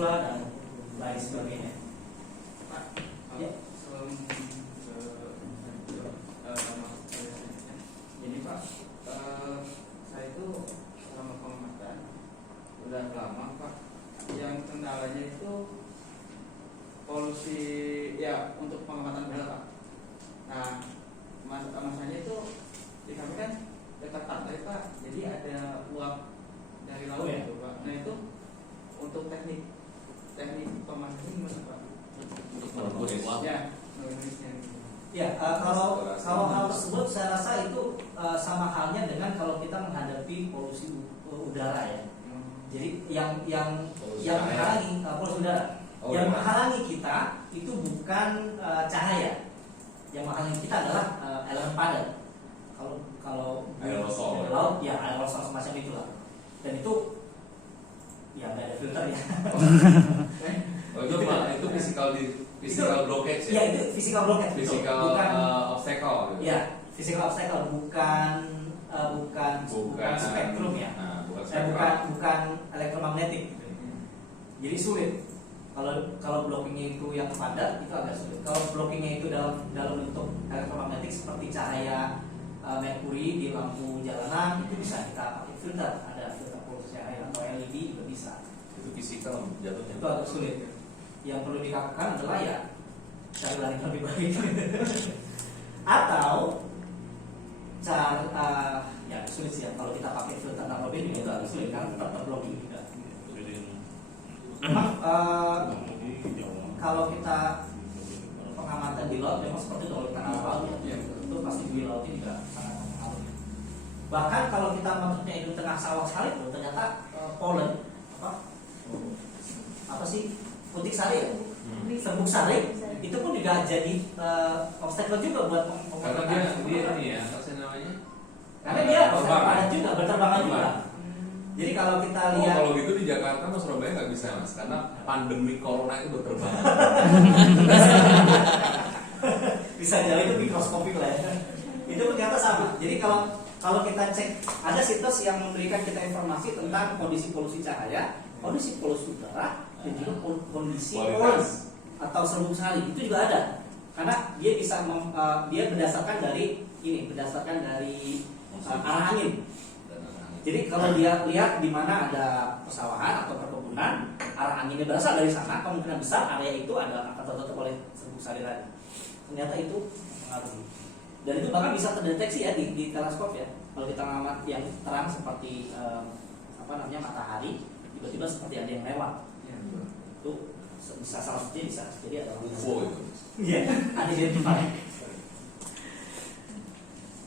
pula dan lain sebagainya. Pak, Ya. sebelum jadi Pak, saya itu selama pengamatan udah lama Pak, yang kendalanya itu polusi ya untuk pengamatan bela Pak. Nah, masanya itu di kami kan dekat pantai Pak, jadi ada uap dari laut ya? itu Pak. Nah itu untuk teknik pemasannya gimana Pak? Untuk menembus uap. Ya, menembusnya. Ya, kalau hal tersebut saya rasa itu sama halnya dengan kalau kita menghadapi polusi udara ya. Jadi yang menghalangi polusi udara, yang menghalangi kita itu bukan cahaya. Yang menghalangi kita adalah elemen padat. Kalau aerosol, laut ya aerosol semacam itulah. Dan itu ya nggak ada filter ya. Oh itu Pak, itu physical blockage ya? Ya itu physical blockage. Physical bukan obstacle gitu. ya physical obstacle bukan spektrum ya. Bukan spektrum. Bukan elektromagnetik. Jadi sulit. Kalau blockingnya itu yang padat itu agak sulit. Kalau blockingnya itu dalam bentuk elektromagnetik seperti cahaya merkuri di lampu jalanan itu bisa kita pakai filter. Ada filter polusi cahaya atau LED juga bisa. Itu physical jatuhnya. Itu agak sulit. Yang perlu dilakukan adalah ya cari lain yang lebih baik. Atau ya sulit sih ya. Kalau kita pakai filter nanobeam itu agak sulit kan tetap blocking juga. Memang kalau kita pengamatan di laut memang seperti itu. Kalau kita laut ya, itu pasti di laut juga sangat mempengaruhi. Bahkan kalau kita maksudnya itu tengah sawah sawit loh, ternyata pollen apa sih putik sari ya, serbuk sari itu pun juga jadi obstacle juga buat karena dia ini ya apa sih namanya? Karena dia berterbangan juga, berterbangan juga. Jadi kalau kita lihat kalau gitu di Jakarta Mas Surabaya nggak bisa Mas, karena pandemi corona itu berterbangan. bisa jadi itu mikroskopik lah ya. Itu ternyata sama. Jadi kalau kita cek ada situs yang memberikan kita informasi tentang kondisi polusi cahaya, kondisi polusi udara, dan juga kondisi pollen atau serbuk sari itu juga ada. Karena dia bisa dia berdasarkan dari arah angin. Jadi kalau dia lihat di mana ada pesawahan atau perkebunan, arah anginnya berasal dari sana, kemungkinan besar area itu akan tertutup oleh serbuk sari tadi. Ternyata itu mengaruhi. Dan itu bahkan bisa terdeteksi ya di teleskop ya. Kalau kita mengamati yang terang seperti matahari, tiba-tiba seperti ada yang lewat. Itu bisa salah satunya bisa jadi ada UFO itu. Iya, ada identified.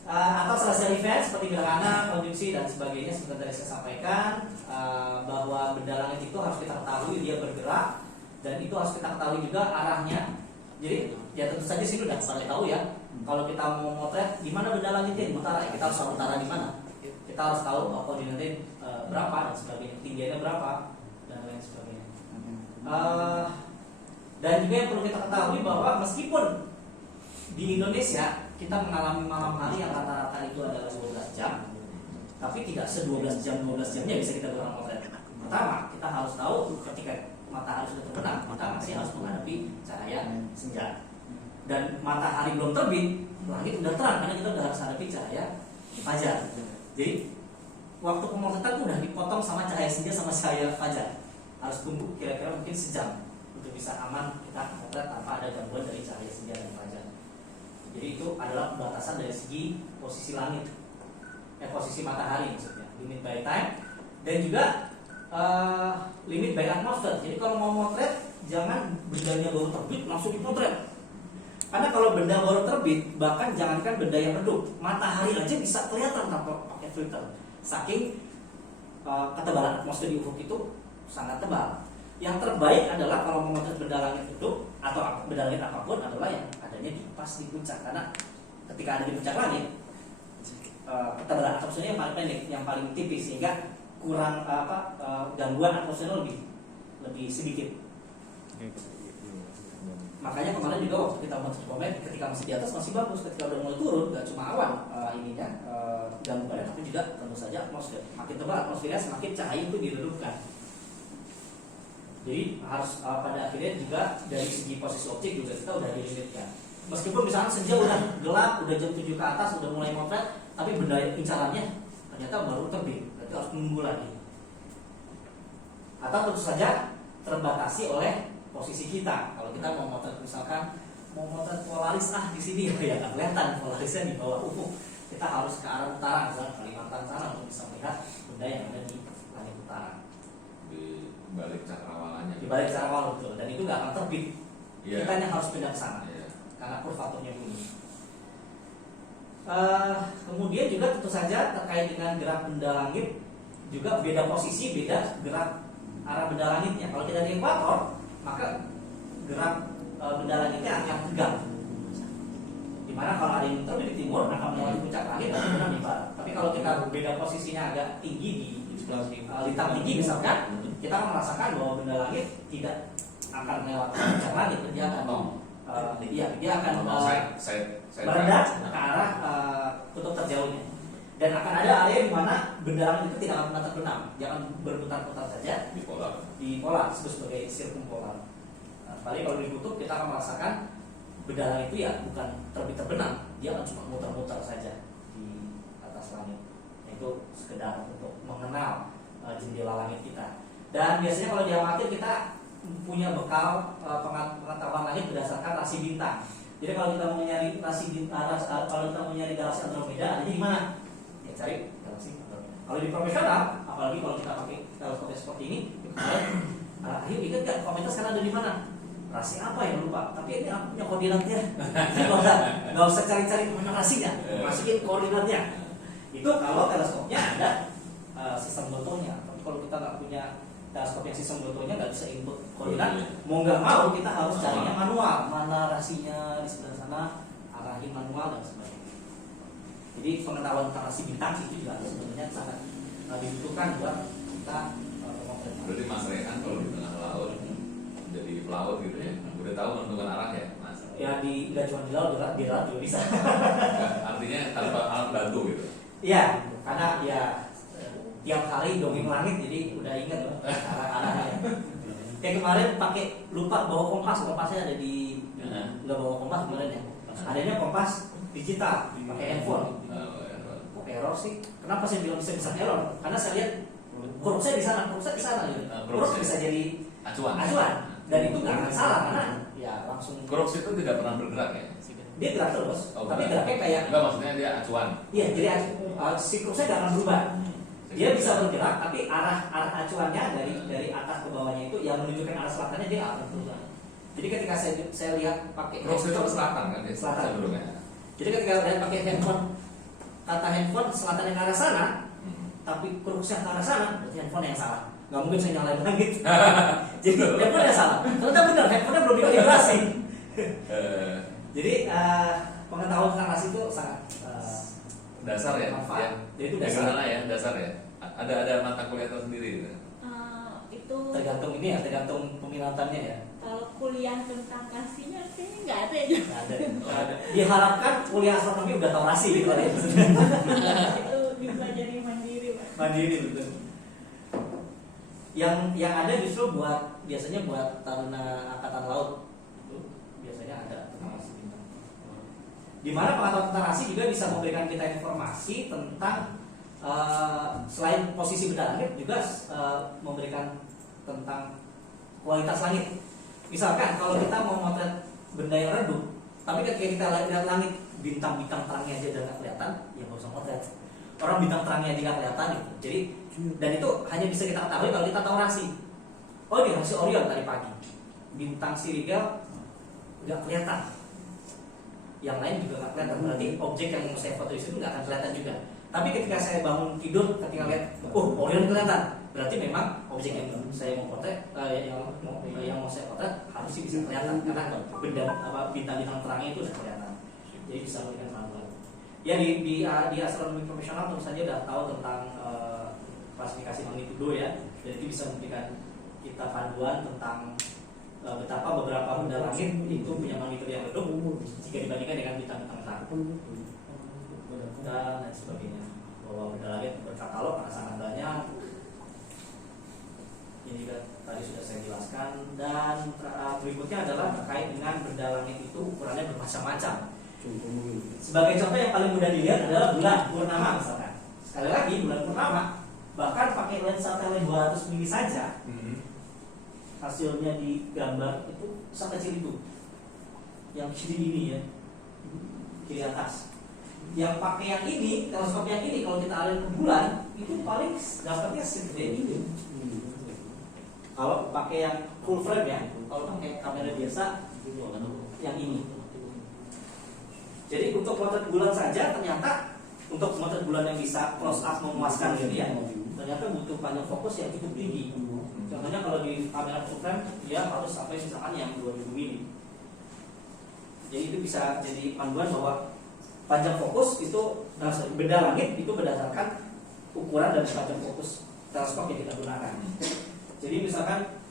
Atau selesai event seperti gerhana, konjungsi dan sebagainya seperti tadi saya sampaikan, bahwa benda langit itu harus kita ketahui dia bergerak dan itu harus kita ketahui juga arahnya. Jadi ya tentu saja sih udah pada tahu ya. Kalau kita mau motret di mana benda langitnya di utara, kita harus tahu utara di mana. Kita harus tahu koordinatnya berapa dan sebagainya, ketinggiannya berapa dan lain sebagainya. Dan juga yang perlu kita ketahui bahwa meskipun di Indonesia kita mengalami malam hari yang rata-rata itu adalah 12 jam, tapi tidak se-12 jamnya bisa kita gunakan motret. Pertama, kita harus tahu ketika matahari sudah terbenam, kita masih harus menghadapi cahaya senja. Dan matahari belum terbit, langit udah terang karena kita udah harus hadapi cahaya fajar. Jadi waktu pemotretan itu udah dipotong sama cahaya senja sama cahaya fajar. Harus tunggu kira-kira mungkin sejam untuk bisa aman kita motret tanpa ada gangguan dari cahaya senja dan fajar. Jadi itu adalah pembatasan dari segi posisi langit, posisi matahari maksudnya, limit by time dan juga limit by atmosphere. Jadi kalau mau motret jangan bendanya baru terbit langsung dipotret. Karena kalau benda baru terbit, bahkan jangankan benda yang redup, matahari aja bisa kelihatan tanpa pakai filter. Saking ketebalan atmosfer di ufuk itu sangat tebal. Yang terbaik adalah kalau memotret benda langit itu atau benda langit apapun adalah yang adanya di pas di puncak. Karena ketika ada di puncak langit, ketebalan atmosfernya yang paling pendek, yang paling tipis sehingga kurang gangguan atmosfer lebih sedikit. Makanya kemarin juga waktu kita motret komet, ketika masih di atas masih bagus, ketika udah mulai turun, gak cuma awan gangguannya, tapi juga tentu saja atmosfer. Makin tebal atmosfernya, semakin cahaya itu diredupkan. Jadi harus pada akhirnya juga dari segi posisi objek juga kita udah dilimitkan. Meskipun misalnya senja udah gelap, udah jam 7 ke atas, udah mulai motret, tapi benda incarannya ternyata baru terbit, berarti harus menunggu lagi. Atau tentu saja terbatasi oleh posisi kita. Kalau kita mau motret misalkan mau motret Polaris di sini ya nggak kelihatan Polarisnya di bawah ufuk. Kita harus ke arah utara, misalnya Kalimantan sana untuk bisa melihat benda yang ada di langit utara. Di balik cakrawalanya. Di balik cakrawala betul, dan itu nggak akan terbit. Iya. Kita yang harus pindah ke sana Iya. karena kurvaturnya bumi. Kemudian juga tentu saja terkait dengan gerak benda langit juga beda posisi, beda gerak arah benda langitnya. Kalau kita di ekuator, maka gerak benda langitnya akan tegang. Dimana kalau ada yang terbit di timur akan melewati puncak langit dan kemudian di barat. Tapi kalau kita beda posisinya agak tinggi di lintang tinggi misalkan, kita akan merasakan bahwa benda langit tidak akan melewati puncak langit, dia akan dia akan merendah ke arah kutub terjauhnya. Dan akan ada area di mana benda langit itu tidak akan pernah terbenam, dia akan berputar-putar saja di polar, disebut sebagai sirkumpolar. Paling kalau di kutub kita akan merasakan benda langit itu ya bukan terbit terbenam, dia akan cuma muter-muter saja di atas langit. Itu sekedar untuk mengenal jendela langit kita. Dan biasanya kalau di amatir kita punya bekal pengetahuan langit berdasarkan rasi bintang. Jadi kalau kita mau nyari rasi bintang, kalau kita mau nyari galaksi Andromeda, adanya di mana? Ya cari galaksi Andromeda. Kalau di profesional, apalagi kalau kita pakai teleskop seperti ini, ayo ingat gak komentar sekarang ada di mana? Rasi apa yang lupa? Tapi ini aku punya koordinatnya. Nggak usah cari-cari mana rasinya, masukin koordinatnya. Itu kalau teleskopnya ada sistem fotonya. Tapi kalau kita nggak punya teleskop yang sistem fotonya nggak bisa input koordinat, mau nggak mau kita harus carinya manual, mana rasinya di sebelah sana, arahin manual dan sebagainya. Jadi pengetahuan tentang rasi bintang itu juga sebenarnya sangat dibutuhkan buat kita memotret. Berarti Mas Rehan kalau di tengah laut jadi pelaut gitu ya, udah tahu menentukan arah ya Mas? Ya nggak cuma di laut, di laut juga bisa. Artinya tanpa alat bantu gitu? Iya, karena ya tiap hari dongeng langit jadi udah ingat loh arah-arahnya. Kayak kemarin pakai lupa bawa kompasnya ada di nggak bawa kompas kemarin ya. Adanya kompas digital pakai handphone. Kok error sih? Kenapa saya bilang bisa error? Karena saya lihat huruf saya di sana gitu. Huruf bisa jadi acuan. Dan itu nggak akan salah karena ya langsung. Crocs itu tidak pernah bergerak ya? Dia gerak terus, tapi geraknya kayak enggak, maksudnya dia acuan. Iya, jadi siklusnya nggak akan berubah. Dia bisa bergerak, tapi arah acuannya dari atas ke bawahnya itu yang menunjukkan arah selatannya dia akan berubah. Jadi ketika saya lihat pakai Crocs itu selatan kan? Selatan. Sebelumnya. Jadi ketika lihat pakai handphone, kata handphone selatan yang ke arah sana, tapi Crocsnya ke arah sana, berarti handphone yang salah. Nggak mungkin saya nyalain langit. Jadi handphone yang salah. Ternyata benar, handphonenya belum dikalibrasi. Jadi pengetahuan tentang rasi itu sangat dasar ya? manfaat. Ya. Itu dasar ya, dasar ya. Ada mata kuliah tersendiri gitu. Itu tergantung ini ya, tergantung peminatannya ya. kalau kuliah tentang rasinya kayaknya nggak ada ya. Nggak ada. Diharapkan kuliah astronomi udah tahu rasi gitu ya. Itu dipelajari mandiri, Pak. Mandiri betul. Yang ada justru biasanya buat taruna angkatan laut itu biasanya ada tentang rasi bintang. Di mana pengetahuan tentang rasi juga bisa memberikan kita informasi tentang selain posisi benda langit juga memberikan tentang kualitas langit. Misalkan kalau kita mau motret benda yang redup, tapi ketika kita lihat langit bintang-bintang terangnya aja nggak kelihatan, ya nggak usah motret. Orang bintang terangnya aja nggak kelihatan gitu. Jadi dan itu hanya bisa kita ketahui kalau kita tahu rasi. Oh ini rasi Orion tadi pagi, bintang Sirigel nggak kelihatan. Yang lain juga nggak kelihatan. Berarti objek yang mau saya foto itu nggak akan kelihatan juga. Tapi ketika saya bangun tidur, ketika lihat, Orion kelihatan. Berarti memang objek yang saya mau potret, yang mau saya potret harusnya bisa kelihatan karena bintang-bintang terangnya itu sudah kelihatan. Jadi bisa memberikan panduan. Ya di astronomi profesional tentu saja udah tahu tentang klasifikasi magnitudo ya. Jadi itu bisa memberikan kita panduan tentang betapa beberapa benda langit itu punya magnitudo yang redup jika dibandingkan dengan bintang-bintang terang dan lain sebagainya. Bahwa benda langit berkatalog karena sangat banyak. Ini juga tadi sudah saya jelaskan. Dan berikutnya adalah terkait dengan benda langit itu ukurannya bermacam-macam. Sebagai contoh yang paling mudah dilihat adalah bulan purnama misalkan. Sekali lagi bulan purnama bahkan pakai lensa tele 200 mili saja hasilnya di gambar itu sangat kecil itu. Yang kiri ini ya, kiri atas. Yang pakai yang ini, teleskop yang ini kalau kita alih ke bulan itu paling dapatnya segede ini. Kalau pakai yang full frame ya, kalau pakai kamera biasa yang ini. Jadi untuk motret bulan saja ternyata untuk motret bulan yang bisa close up memuaskan gitu ya, ternyata butuh panjang fokus yang cukup tinggi. Contohnya kalau di kamera full frame dia harus sampai misalkan yang 2000 mili. Jadi itu bisa jadi panduan bahwa panjang fokus itu benda langit itu berdasarkan ukuran dan panjang fokus teleskop yang kita gunakan. Jadi misalkan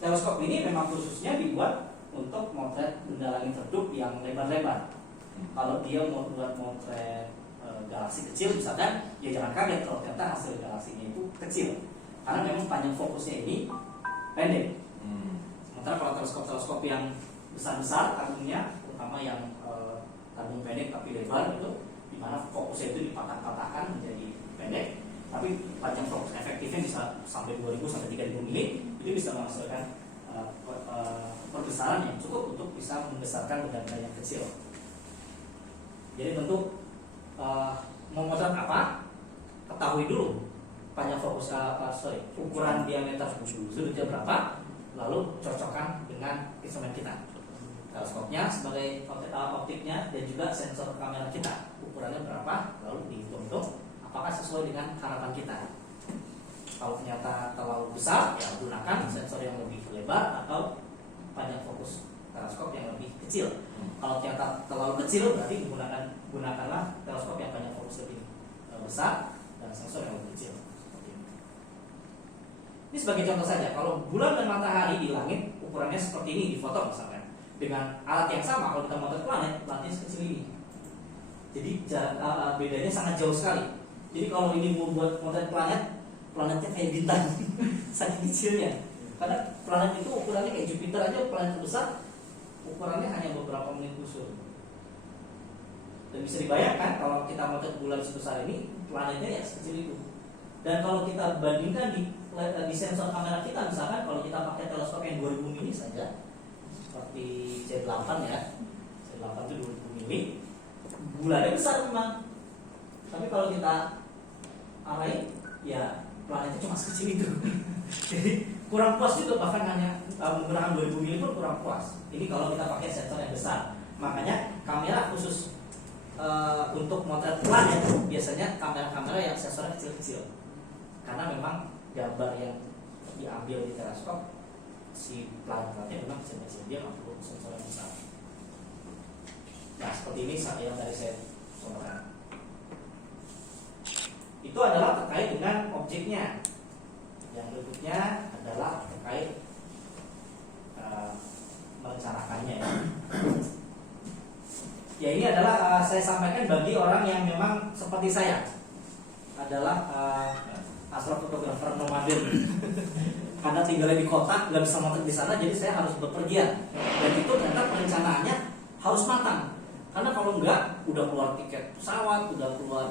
teleskop ini memang khususnya dibuat untuk motret benda langit redup yang lebar-lebar. Kalau dia mau buat motret galaksi kecil misalkan, ya jangan kaget kalau ternyata hasil galaksinya itu kecil. Karena memang panjang fokusnya ini pendek. Sementara kalau teleskop-teleskop yang besar-besar tabungnya, terutama yang tabung pendek tapi lebar itu, di mana fokusnya itu dipatah-patahkan menjadi pendek, tapi panjang fokus efektifnya bisa sampai 2000 sampai 3000 mili, itu bisa menghasilkan perbesaran yang cukup untuk bisa membesarkan benda-benda yang kecil. Jadi tentu mau motret apa, ketahui dulu panjang fokus ukuran diameter sudutnya berapa, lalu cocokkan dengan instrumen kita, teleskopnya sebagai optiknya dan juga sensor kamera kita ukurannya berapa, lalu dihitung-hitung apakah sesuai dengan harapan kita. Kalau ternyata terlalu besar, ya gunakan sensor yang lebih lebar atau panjang fokus teleskop yang lebih kecil. Kalau ternyata terlalu kecil, berarti gunakanlah teleskop yang panjang fokus lebih besar dan sensor yang lebih kecil. Ini sebagai contoh saja, kalau bulan dan matahari di langit ukurannya seperti ini di foto misalkan, dengan alat yang sama kalau kita motret planetnya sekecil ini. Jadi bedanya sangat jauh sekali. Jadi kalau ini mau buat motret planetnya kayak bintang, saking kecilnya. Karena planet itu ukurannya kayak Jupiter aja, planet besar ukurannya hanya beberapa menit kusur. Dan bisa dibayangkan kalau kita motret bulan sebesar ini, planetnya ya sekecil itu. Dan kalau kita bandingkan di sensor kamera kita, misalkan kalau kita pakai teleskop yang 2000 mili saja, seperti C8 ya, C8 itu 2000 mili, bulannya besar memang. Tapi kalau kita arahin, ya planetnya cuma sekecil itu. Jadi kurang puas juga, bahkan hanya menggunakan 2000 mili pun kurang puas. Ini kalau kita pakai sensor yang besar. Makanya kamera khusus untuk motret planet biasanya kamera-kamera yang sensornya kecil-kecil. Karena memang gambar yang diambil di teleskop si planet-planetnya memang kecil-kecil, dia nggak perlu sensor yang besar. Nah seperti ini yang tadi saya contohkan. Itu adalah terkait dengan objeknya. Yang berikutnya adalah terkait merencanakannya. Ya ini adalah saya sampaikan bagi orang yang memang seperti saya adalah astrofotografer nomaden. Karena tinggalnya di kota, nggak bisa motret di sana, jadi saya harus bepergian. Dan itu ternyata perencanaannya harus matang. Karena kalau enggak, udah keluar tiket pesawat, udah keluar